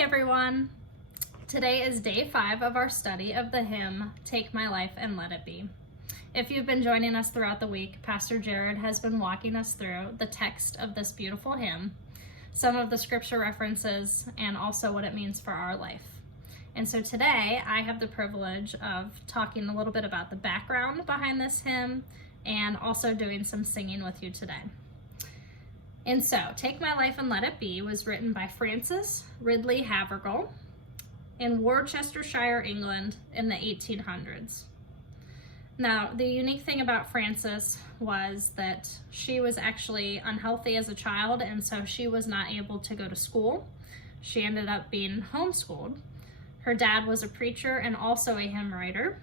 Everyone. Today is day 5 of our study of the hymn, Take My Life and Let It Be. If you've been joining us throughout the week, Pastor Jared has been walking us through the text of this beautiful hymn, some of the scripture references, and also what it means for our life. And so today I have the privilege of talking a little bit about the background behind this hymn and also doing some singing with you today. And so, Take My Life and Let It Be was written by Francis Ridley Havergal in Worcestershire, England in the 1800s. Now, the unique thing about Frances was that she was actually unhealthy as a child, and so she was not able to go to school. She ended up being homeschooled. Her dad was a preacher and also a hymn writer.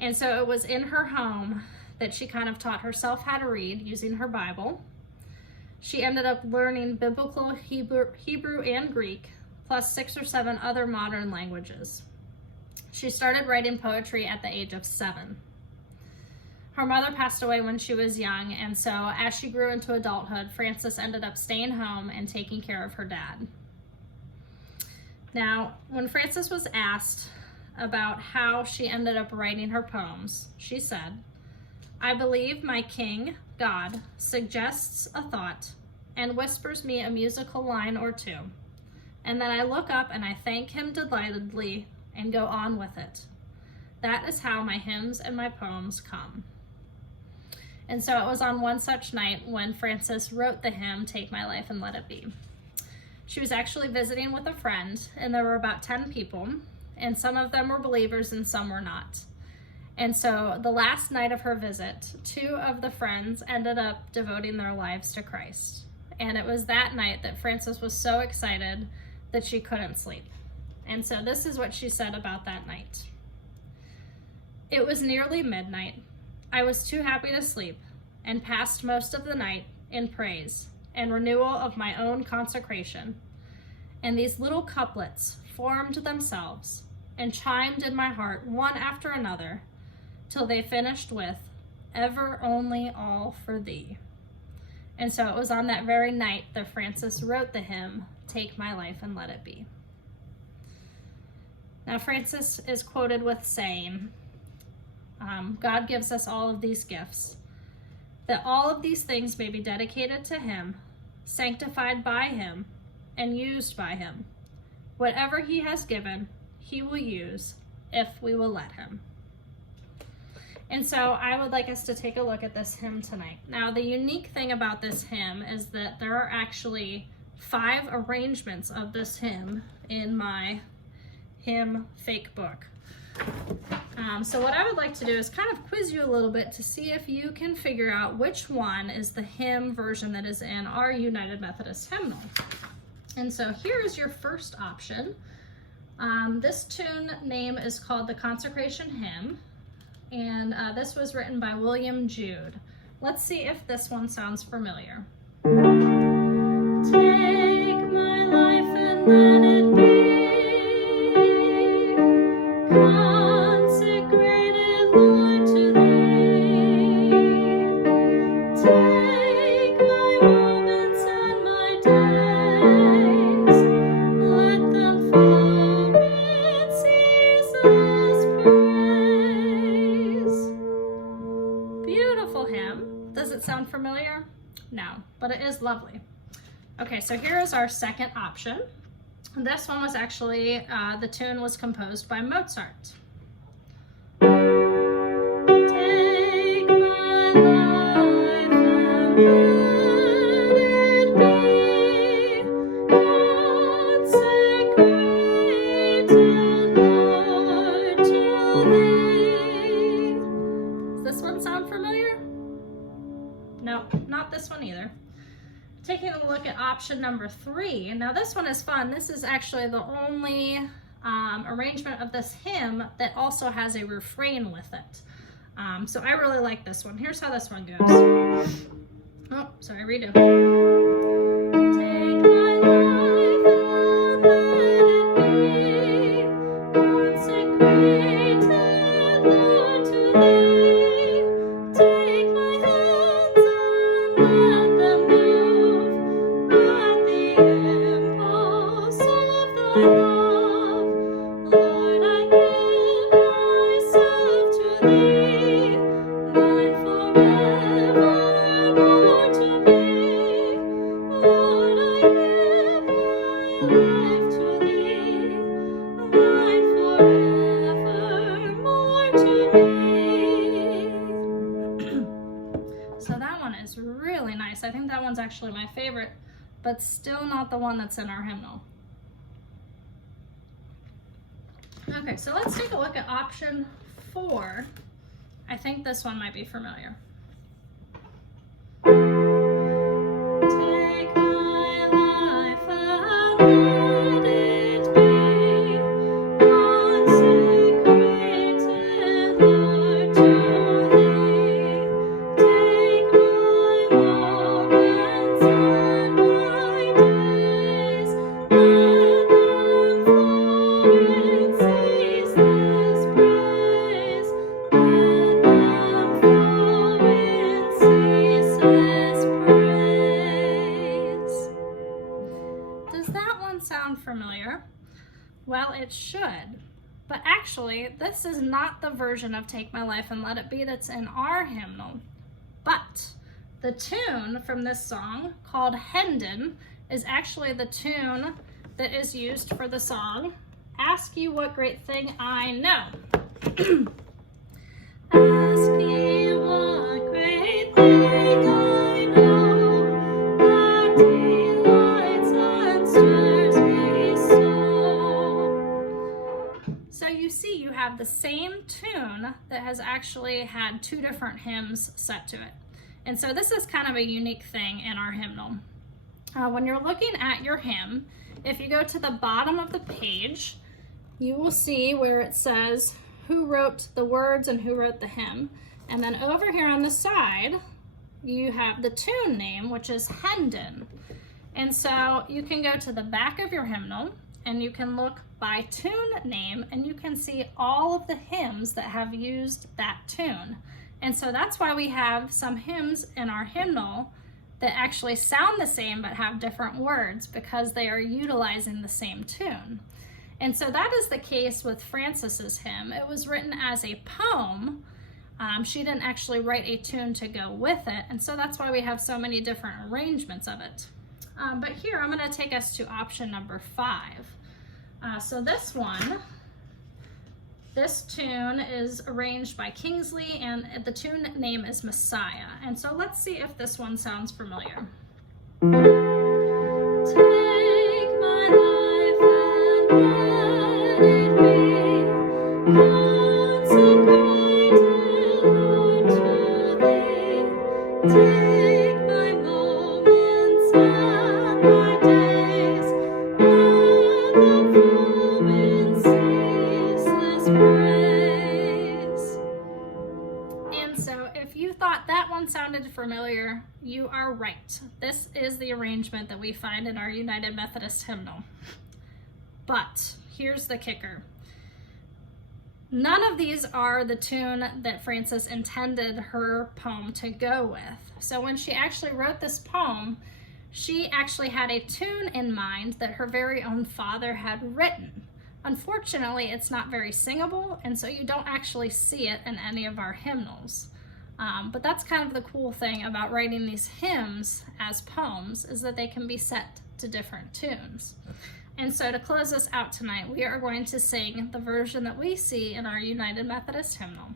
And so it was in her home that she kind of taught herself how to read using her Bible. She ended up learning biblical Hebrew and Greek, plus 6 or 7 other modern languages. She started writing poetry at the age of 7. Her mother passed away when she was young, and so as she grew into adulthood, Frances ended up staying home and taking care of her dad. Now, when Frances was asked about how she ended up writing her poems, she said, "I believe my King, God, suggests a thought and whispers me a musical line or two, and then I look up and I thank him delightedly and go on with it. That is how my hymns and my poems come." And so it was on one such night when Frances wrote the hymn, Take My Life and Let It Be. She was actually visiting with a friend, and there were about 10 people, and some of them were believers and some were not. And so the last night of her visit, 2 of the friends ended up devoting their lives to Christ. And it was that night that Frances was so excited that she couldn't sleep. And so this is what she said about that night. "It was nearly midnight. I was too happy to sleep and passed most of the night in praise and renewal of my own consecration. And these little couplets formed themselves and chimed in my heart one after another, till they finished with, ever only all for thee." And so it was on that very night that Frances wrote the hymn, Take My Life and Let It Be. Now, Frances is quoted with saying, God gives us all of these gifts, that all of these things may be dedicated to him, sanctified by him, and used by him. Whatever he has given, he will use if we will let him. And so I would like us to take a look at this hymn tonight. Now, the unique thing about this hymn is that there are actually 5 arrangements of this hymn in my hymn fake book. So what I would like to do is kind of quiz you a little bit to see if you can figure out which one is the hymn version that is in our United Methodist hymnal. And so here is your first option. This tune name is called the Consecration Hymn. And this was written by William Jude. Let's see if this one sounds familiar. Take my life and let it be consecrated, Lord, to thee. Take my moments and my days, let them flow in ceaseless praise. Beautiful hymn. Does it sound familiar? No, but it is lovely. Okay, so here is our second option. This one was actually, the tune was composed by Mozart. Take my life and let it be consecrated, Lord, to thee. Does this one sound familiar? No, not this one either. Taking a look at option number 3. Now this one is fun. This is actually the only arrangement of this hymn that also has a refrain with it. So I really like this one. Here's how this one goes. Oh, sorry, redo. Take my life and let it be consecrated, Lord, to thee. Take my hands and let them move at the impulse of So that one is really nice. I think that one's actually my favorite, but still not the one that's in our hymnal. Okay, so let's take a look at option 4. I think this one might be familiar. Take my life and let it be consecrated, Lord, to Thee. Take my moments and my days, let them flow in ceaseless praise. Let them flow in ceaseless praise. Does that one sound familiar? Well, it should. But actually, this is not the version of Take My Life and Let It Be that's in our hymnal. But the tune from this song, called Hendon, is actually the tune that is used for the song Ask Ye What Great Thing I Know. Ask ye what great thing I know, that delights and stirs me so. So you see, you have the same tune that has actually had 2 different hymns set to it. And so this is kind of a unique thing in our hymnal. When you're looking at your hymn, if you go to the bottom of the page, you will see where it says who wrote the words and who wrote the hymn. And then over here on the side, you have the tune name, which is Hendon. And so you can go to the back of your hymnal and you can look by tune name and you can see all of the hymns that have used that tune. And so that's why we have some hymns in our hymnal that actually sound the same but have different words, because they are utilizing the same tune. And so that is the case with Frances's hymn. It was written as a poem. She didn't actually write a tune to go with it, and so that's why we have so many different arrangements of it. But here, I'm going to take us to option number 5. So this one, this tune is arranged by Kingsley, and the tune name is Messiah. And so let's see if this one sounds familiar. Take my life and let it be consecrated, Lord, to Thee. Take my moments and my days, let them flow in ceaseless praise. And so if you thought that one sounded familiar, you are right. This is the arrangement that we find in our United Methodist hymnal. But here's the kicker. None of these are the tune that Frances intended her poem to go with. So when she actually wrote this poem, she actually had a tune in mind that her very own father had written. Unfortunately, it's not very singable, and so you don't actually see it in any of our hymnals. But that's kind of the cool thing about writing these hymns as poems, is that they can be set to different tunes. And so to close us out tonight, we are going to sing the version that we see in our United Methodist hymnal.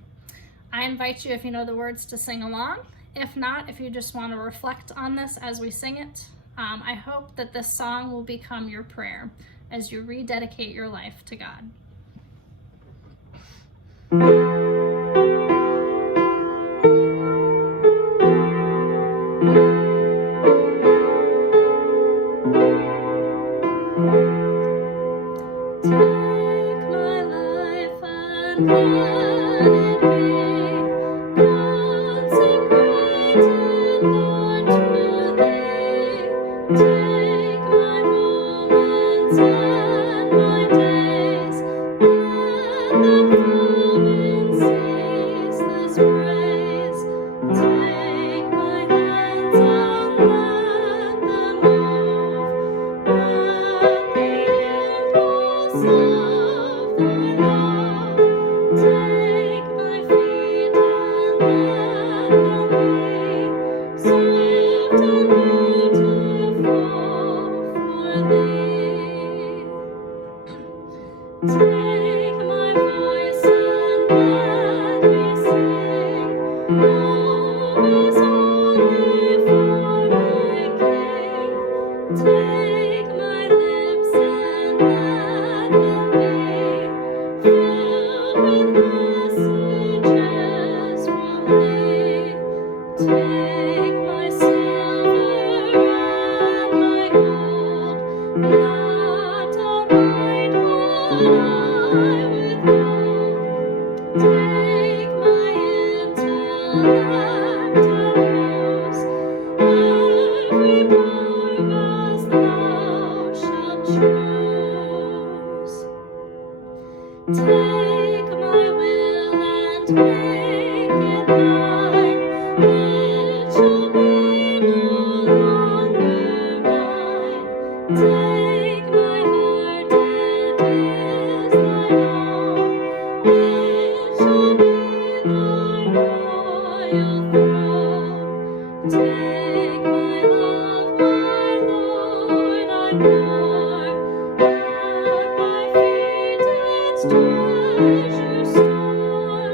I invite you, if you know the words, to sing along. If not, if you just want to reflect on this as we sing it, I hope that this song will become your prayer as you rededicate your life to God. Take my life and let it be consecrated, Lord, to Thee. Take my moments and my days, let them flow in ceaseless praise. Take my hands and let them move at the impulse Take my voice and let me sing, always only for my King. Take my lips and let them be filled with messages from thee. Take my silver and my gold, not a right one I withhold. Take my intellect and use every part as thou shalt choose. Take my will and make it thine. It shall be no longer mine. Take my heart, it is thine own. It shall be thy royal throne. Take my love, my Lord, I pour at thy feet its treasure store.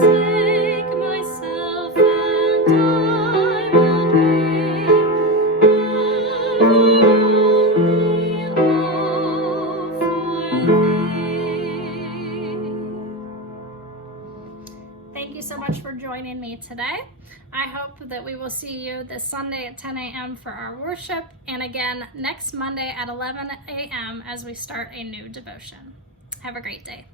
Take myself and I will be ever only all for thee. Thank you so much for joining me today. I hope that we will see you this Sunday at 10 a.m. for our worship, and again next Monday at 11 a.m. as we start a new devotion. Have a great day.